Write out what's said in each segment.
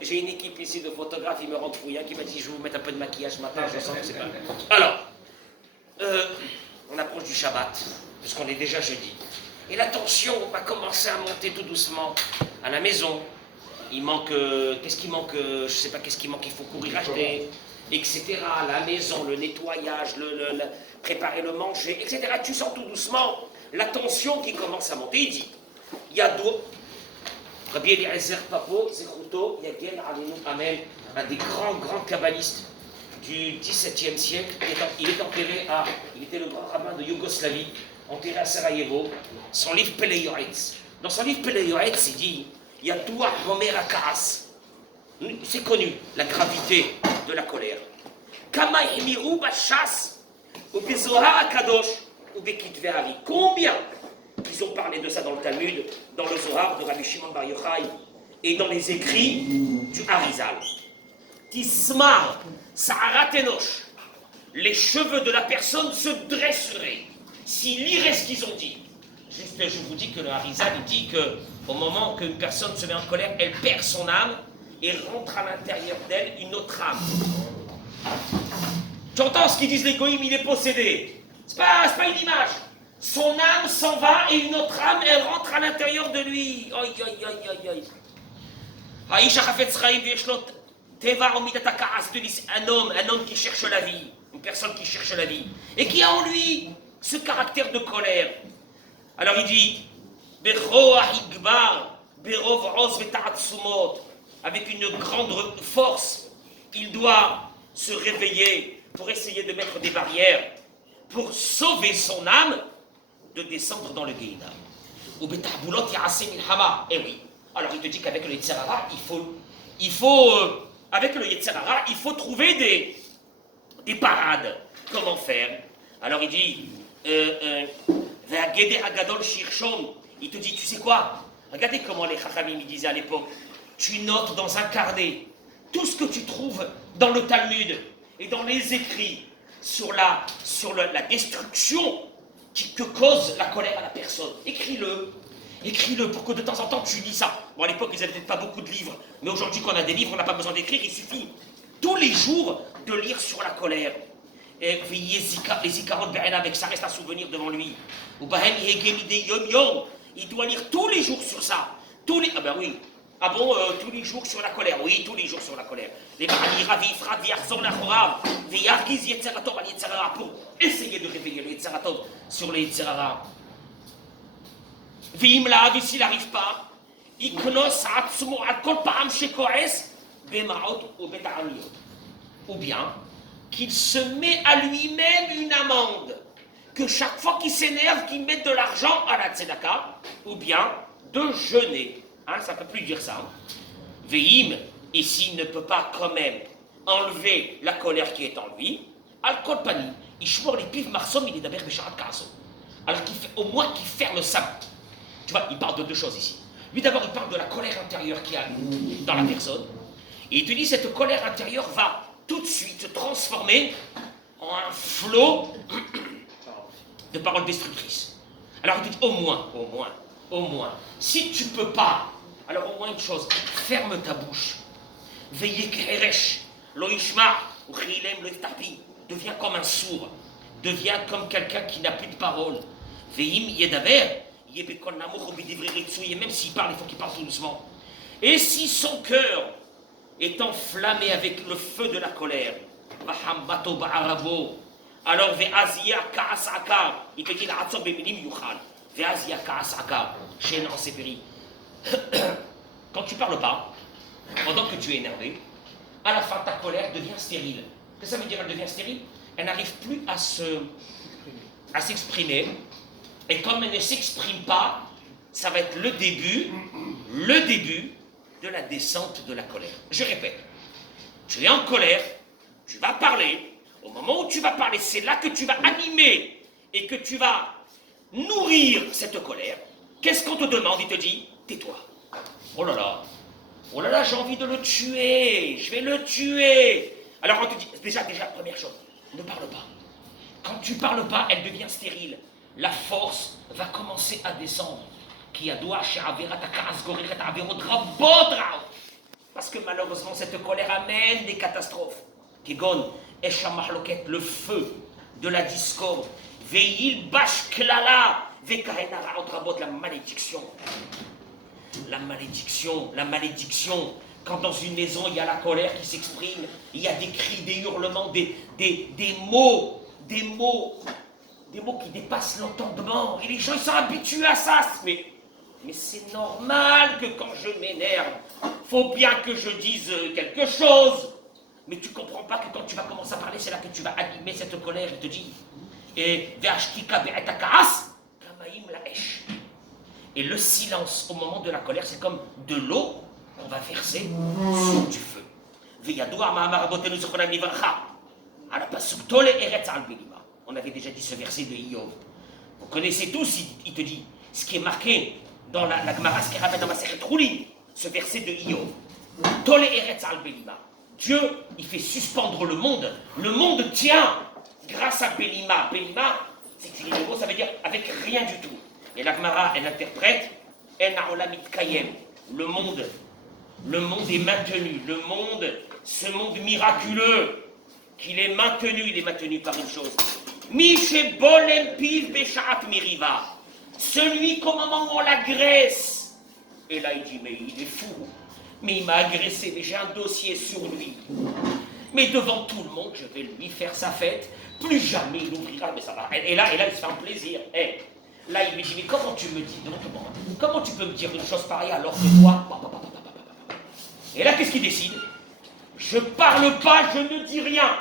J'ai une équipe ici de photographes, ils me rendent fouillant, qui m'a dit je vais vous mettre un peu de maquillage ce matin, je sens que c'est pas. Alors, on approche du Shabbat, parce qu'on est déjà jeudi. Et la tension va commencer à monter tout doucement à la maison. Il manque, qu'est-ce qui manque, je sais pas qu'est-ce qui manque, il faut courir acheter, etc. La maison, le nettoyage, préparer le manger, etc. Tu sens tout doucement la tension qui commence à monter. Il dit, il y a d'autres. Rabbi Eliezer Papo, Zechruto, Yagen Alenu Amen, un des grands kabbalistes du XVIIe siècle. Il est enterré il était le grand rabbin de Yougoslavie, enterré à Sarajevo. Son livre Peleioretz. Dans son livre Peleioretz, il dit, il y a Doua Homer Akaas. C'est connu, la gravité de la colère. Kama Emiru Bachas, ou Bezohar Akadosh, ou Bekitve Ari. Combien ils ont parlé de ça dans le Talmud, dans le Zohar de Rabbi Shimon Bar Yochai, et dans les écrits du Harizal. Tismar, Sa'arat Enosh, les cheveux de la personne se dresseraient s'il lirait ce qu'ils ont dit. Juste, je vous dis que le Harizal, il dit qu'au moment qu'une personne se met en colère, elle perd son âme et rentre à l'intérieur d'elle une autre âme. Tu entends ce qu'ils disent les goïms, il est possédé. C'est pas une image. Son âme s'en va et une autre âme, elle rentre à l'intérieur de lui. Aïe, aïe, aïe, aïe, aïe. Haïcha Chafetz Chaim Veshlot Teva Omidat Akaas, un homme qui cherche la vie, une personne qui cherche la vie, et qui a en lui ce caractère de colère. Alors il dit, avec une grande force, il doit se réveiller pour essayer de mettre des barrières, pour sauver son âme de descendre dans le Gehinam. Eh oui. Alors il te dit qu'avec le Yetzer Hara, avec le Yetzer Hara, il faut trouver des parades. Comment faire? Alors il dit, il te dit, tu sais quoi? Regardez comment les Chachamim disaient à l'époque. Tu notes dans un carnet tout ce que tu trouves dans le Talmud et dans les écrits sur la destruction que cause la colère à la personne. Écris-le pour que de temps en temps tu lis ça. Bon, à l'époque, ils n'avaient peut-être pas beaucoup de livres, mais aujourd'hui qu'on a des livres, on n'a pas besoin d'écrire, il suffit tous les jours de lire sur la colère. Et les Ikaron Be'enav, ça reste un souvenir devant lui. Il doit lire tous les jours sur ça. Tous les jours sur la colère. Oui, tous les jours sur la colère. Les Ba'alira, Vifrat, Viachzor, Nachorav, Viargiz, Yetzeratov, al Yetzerara, pour essayer de réveiller le Yetzeratov sur le Yetzerara. Vimlav, s'il n'arrive pas, Iknos, Atsumo, Alkol, Pa'am, Shekoes, Bemaot, ou Beta'amiot. Ou bien, qu'il se met à lui-même une amende, que chaque fois qu'il s'énerve, qu'il mette de l'argent à la tzedaka, ou bien de jeûner. Ça ne peut plus dire ça. Veim, et s'il ne peut pas quand même enlever la colère qui est en lui, al-kol pani, ishmor les pives marsom, il est d'abord bécharat kaso. Alors au moins qu'il ferme ça. Tu vois, il parle de deux choses ici. Lui d'abord, il parle de la colère intérieure qu'il y a dans la personne, et il te dit cette colère intérieure va tout de suite se transformer en un flot de paroles destructrices. Alors il dit au moins, si tu peux pas, alors au moins une chose, ferme ta bouche. Veillez keresh, lo ishma, ou chilem lo iftarpi, deviens comme un sourd, deviens comme quelqu'un qui n'a plus de parole. Veim yedaber, yebekol namour bidivri ritsu, et même s'il parle, il faut qu'il parle tout doucement. Et si son cœur est enflammé avec le feu de la colère, alors ve'azia ka'asaka, il te dit la hatzob beminim yuchal, ve'azia ka'asaka, chez en sépéri. Quand tu parles pas, pendant que tu es énervé, à la fin ta colère devient stérile. Qu'est-ce que ça veut dire, elle devient stérile? Elle n'arrive plus à s'exprimer, et comme elle ne s'exprime pas, ça va être le début de la descente de la colère. Je répète, tu es en colère, tu vas parler, au moment où tu vas parler, c'est là que tu vas animer et que tu vas nourrir cette colère. Qu'est-ce qu'on te demande? Il te dit, tais-toi. Oh là là, j'ai envie de le tuer, je vais le tuer. Alors on te dit, déjà, première chose, ne parle pas. Quand tu parles pas, elle devient stérile. La force va commencer à descendre. Parce que malheureusement, cette colère amène des catastrophes. Kegon, le feu de la discorde. Veil bash klala, vekahenara otrabot, la malédiction. La malédiction, la malédiction. Quand dans une maison, il y a la colère qui s'exprime, il y a des cris, des hurlements, des mots qui dépassent l'entendement. Et les gens, ils sont habitués à ça. Mais c'est normal que quand je m'énerve, faut bien que je dise quelque chose. Mais tu comprends pas que quand tu vas commencer à parler, c'est là que tu vas animer cette colère, je te dis. Et et le silence au moment de la colère, c'est comme de l'eau qu'on va verser sur du feu. On avait déjà dit ce verset de Iov. Vous connaissez tous, il te dit, ce qui est marqué dans la Gemara, ce qui est rappelé dans ma série Trouli, ce verset de Iov. Tole eretz al belima. Dieu, il fait suspendre le monde. Le monde tient grâce à Belima. Belima, c'est écrit le mot, ça veut dire avec rien du tout. Et la Gemara, elle interprète En ha'olam mitkayem. Le monde est maintenu. Le monde, ce monde miraculeux, qu'il est maintenu, il est maintenu par une chose. Mi shebolem piv beshaat miriva. Celui qu'au moment où on l'agresse. Et là, il dit, mais il est fou. Mais il m'a agressé, mais j'ai un dossier sur lui. Mais devant tout le monde, je vais lui faire sa fête. Plus jamais il ouvrira, mais ça va. Et là, il se fait un plaisir. Là, il me dit, mais comment tu me dis, comment tu peux me dire une chose pareille alors que toi... Et là, qu'est-ce qu'il décide? Je parle pas, je ne dis rien.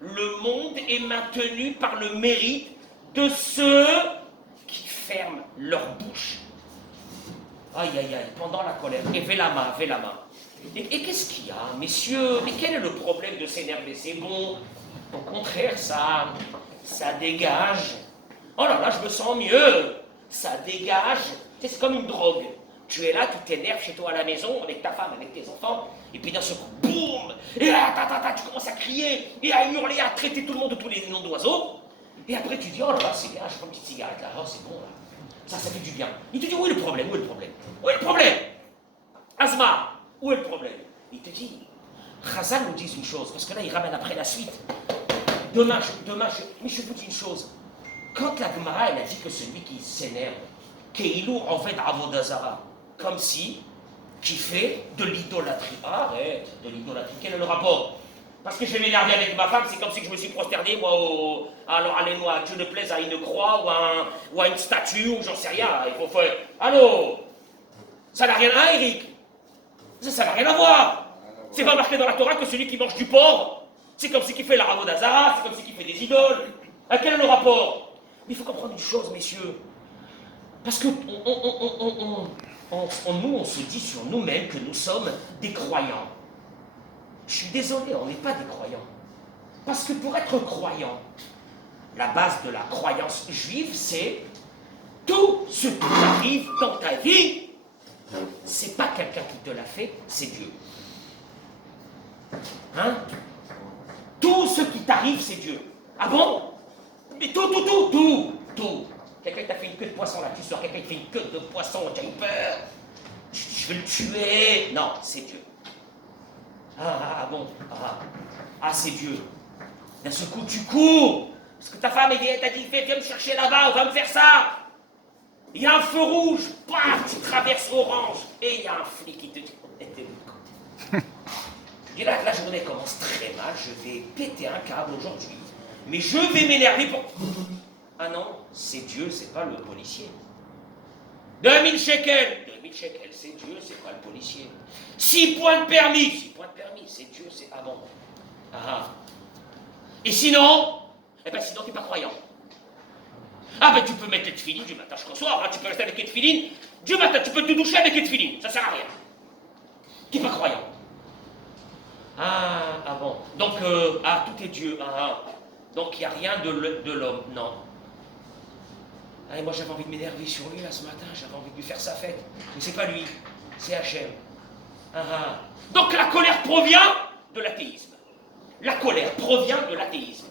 Le monde est maintenu par le mérite de ceux qui ferment leur bouche. Aïe, aïe, aïe, pendant la colère. Et Vélama. Et qu'est-ce qu'il y a, messieurs? Mais quel est le problème de s'énerver? C'est bon. Au contraire, ça dégage. Oh là là, je me sens mieux. Ça dégage. C'est comme une drogue. Tu es là, tu t'énerves chez toi à la maison, avec ta femme, avec tes enfants, et puis d'un seul coup, boum! Et là, tu commences à crier, et à hurler, à traiter tout le monde de tous les noms d'oiseaux. Et après, tu dis, oh là là, c'est bien, je prends une petite cigarette là, oh c'est bon là. Ça fait du bien. Il te dit, où est le problème? Où est le problème? Asma, où est le problème? Il te dit, Chazal nous dit une chose, parce que là, il ramène après la suite. Demain, mais je vous dis une chose. Quand la Gemara, elle a dit que celui qui s'énerve, Keilou en fait Avodazara, comme si, qui fait de l'idolâtrie. Arrête, de l'idolâtrie. Quel est le rapport? Parce que je vais m'énerver avec ma femme, c'est comme si je me suis prosterné, moi, alors allez-moi, Dieu ne plaise à une croix ou à une statue, ou j'en sais rien. Il faut faire. Allô? Ça n'a rien à Eric. Ça n'a rien à voir. C'est pas marqué dans la Torah que celui qui mange du porc, c'est comme si qui fait la Avodazara, c'est comme si qui fait des idoles. Quel est le rapport? Mais il faut comprendre une chose, messieurs. Parce que nous, on se dit sur nous-mêmes que nous sommes des croyants. Je suis désolé, on n'est pas des croyants. Parce que pour être croyant, la base de la croyance juive, c'est tout ce qui t'arrive dans ta vie, c'est pas quelqu'un qui te l'a fait, c'est Dieu. Hein? Tout ce qui t'arrive, c'est Dieu. Ah bon? Mais tout. Quelqu'un t'a fait une queue de poisson là, tu sors, quelqu'un fait une queue de poisson, tu as eu peur. Je vais le tuer. Non, c'est Dieu. Bon. C'est Dieu. D'un seul coup, tu cours. Parce que ta femme, elle t'a dit, viens me chercher là-bas, on va me faire ça. Il y a un feu rouge, paf, tu traverses orange. Et il y a un flic qui te dit, et là, la journée commence très mal, je vais péter un câble aujourd'hui. Mais je vais m'énerver pour... Ah non, c'est Dieu, c'est pas le policier. 2000 shekels, c'est Dieu, c'est pas le policier. 6 points de permis, c'est Dieu, c'est... Ah bon. Et sinon, sinon t'es pas croyant. Tu peux mettre les tefilines du matin jusqu'au soir, tu peux rester avec les tefilines du matin, tu peux te doucher avec les tefilines, ça sert à rien. T'es pas croyant. Bon. Donc, tout est Dieu. Donc, il n'y a rien de l'homme, non. Moi, j'avais envie de m'énerver sur lui, là, ce matin. J'avais envie de lui faire sa fête. Mais c'est pas lui, c'est Hachem. Donc, la colère provient de l'athéisme. La colère provient de l'athéisme.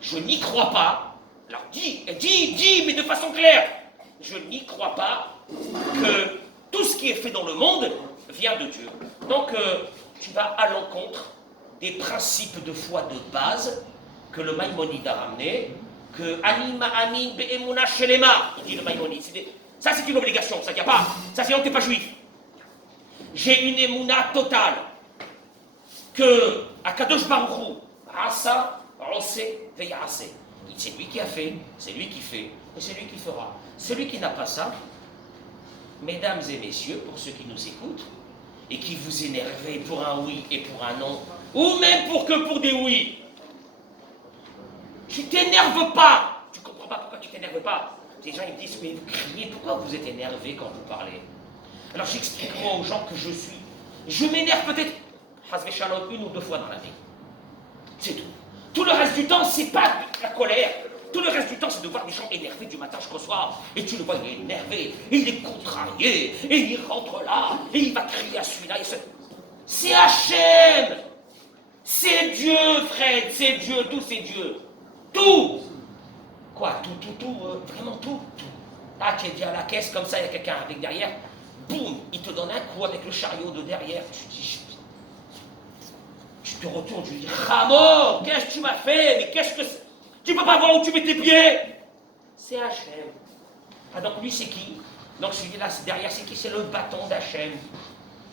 Je n'y crois pas. Alors, dis, mais de façon claire. Je n'y crois pas que tout ce qui est fait dans le monde vient de Dieu. Donc, tu vas à l'encontre des principes de foi de base que le Maïmonide a ramené, que Anima Amin Be'emuna Shelema, il dit le Maïmonide. Ça, c'est une obligation, ça, y a pas. Ça, sinon, t'es pas juif. J'ai une émouna totale que Akadosh Baruch Hu, Asa, Ose, Veyase. C'est lui qui a fait, c'est lui qui fait, et c'est lui qui fera. Celui qui n'a pas ça, mesdames et messieurs, pour ceux qui nous écoutent, et qui vous énervez pour un oui et pour un non, ou même pour des oui, tu t'énerves pas. Tu comprends pas pourquoi tu t'énerves pas. Les gens ils me disent, mais vous criez, pourquoi vous êtes énervé quand vous parlez? Alors j'explique moi aux gens que je suis. Je m'énerve peut-être, Hazve Shalom, 1 ou 2 fois dans la vie. C'est tout. Tout le reste du temps, c'est pas la colère. Tout le reste du temps, c'est de voir des gens énervés du matin jusqu'au soir. Et tu le vois, il est énervé, il est contrarié, et il rentre là, et il va crier à celui-là. C'est Hachem. C'est Dieu, Fred, c'est Dieu, tout c'est Dieu. Tout. Quoi, tout, vraiment tout. Ah, tu es bien à la caisse, comme ça, il y a quelqu'un avec derrière. Boum, il te donne un coup avec le chariot de derrière. Tu te retournes, tu lui dis, Ramo, qu'est-ce que tu m'as fait? Mais qu'est-ce que c'est? Tu peux pas voir où tu mets tes pieds? C'est Hachem. Ah, donc lui, c'est qui? Donc celui-là, derrière, c'est qui? C'est le bâton d'Hachem.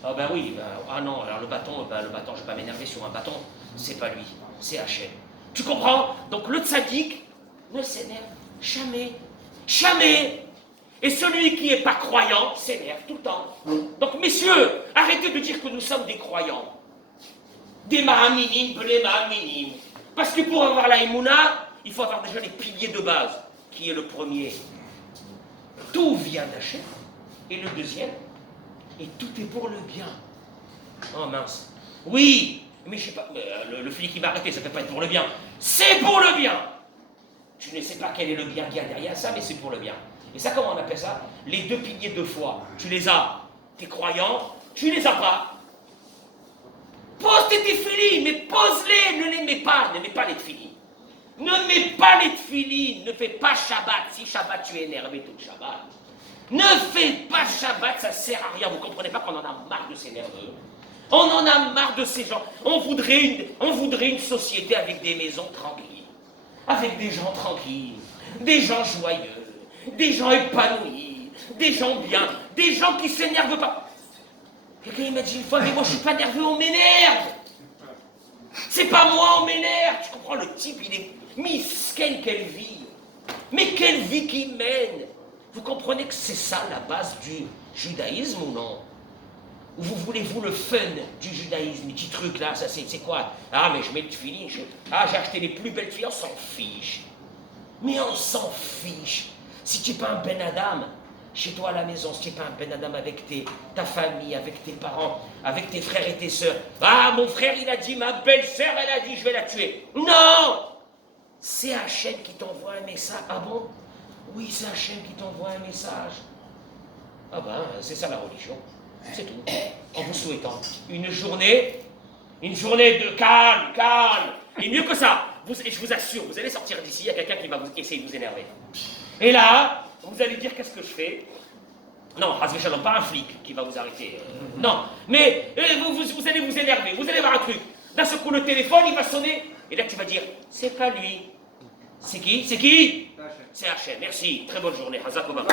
Ah ben oui, ah non, alors le bâton, je vais pas m'énerver sur un bâton. C'est pas lui, c'est Hachem. Tu comprends? Donc le tzaddik ne s'énerve jamais. Jamais. Et celui qui n'est pas croyant s'énerve tout le temps. Donc messieurs, arrêtez de dire que nous sommes des croyants. Des mahaminim, blé mahaminim. Parce que pour avoir la Emouna, il faut avoir déjà les piliers de base. Qui est le premier? Tout vient d'Hachem. Et le deuxième, et tout est pour le bien. Oh mince. Oui, mais je sais pas, le flic qui m'a arrêté, ça ne peut pas être pour le bien. C'est pour le bien. Je ne sais pas quel est le bien qu'il y a derrière ça, mais c'est pour le bien. Et ça, comment on appelle ça? Les 2 piliers de foi. Tu les as. T'es croyant, tu les as pas. Pose tes tefilines, mais pose-les, ne les mets pas les tefilines. Ne mets pas les tefilines, ne fais pas Shabbat. Si Shabbat, tu es énervé tout Shabbat. Ne fais pas Shabbat, ça sert à rien. Vous comprenez pas qu'on en a marre de ces nerveux? On en a marre de ces gens. On voudrait une société avec des maisons tranquilles, avec des gens tranquilles, des gens joyeux, des gens épanouis, des gens bien, des gens qui s'énervent pas. Quelqu'un m'a dit une fois, mais moi je suis pas nerveux, on m'énerve. C'est pas moi, on m'énerve. Tu comprends, le type, il est misken, quelle vie. Mais quelle vie qu'il mène. Vous comprenez que c'est ça la base du judaïsme ou non? Ou vous voulez, vous, le fun du judaïsme, les petits trucs là, ça c'est quoi? Ah, mais je mets le tefillin, j'ai acheté les plus belles filles, on s'en fiche. Mais on s'en fiche. Si tu n'es pas un Ben Adam, chez toi à la maison, si tu n'es pas un Ben Adam avec ta famille, avec tes parents, avec tes frères et tes sœurs. Ah, mon frère, il a dit, ma belle-sœur, elle a dit, je vais la tuer. Non! C'est Hachem qui t'envoie un message. Ah bon? Oui, c'est Hachem qui t'envoie un message. Ah ben, c'est ça la religion. C'est tout. En vous souhaitant une journée de calme. Et mieux que ça, je vous assure, vous allez sortir d'ici, il y a quelqu'un qui va essayer de vous énerver. Et là, vous allez dire, qu'est-ce que je fais? Non, Hazve Shalom, pas un flic qui va vous arrêter. Non, mais vous allez vous énerver, vous allez voir un truc. D'un seul coup, le téléphone, il va sonner. Et là, tu vas dire, c'est pas lui. C'est qui? C'est qui? C'est Hachem. Merci. Très bonne journée. Hazak Obama.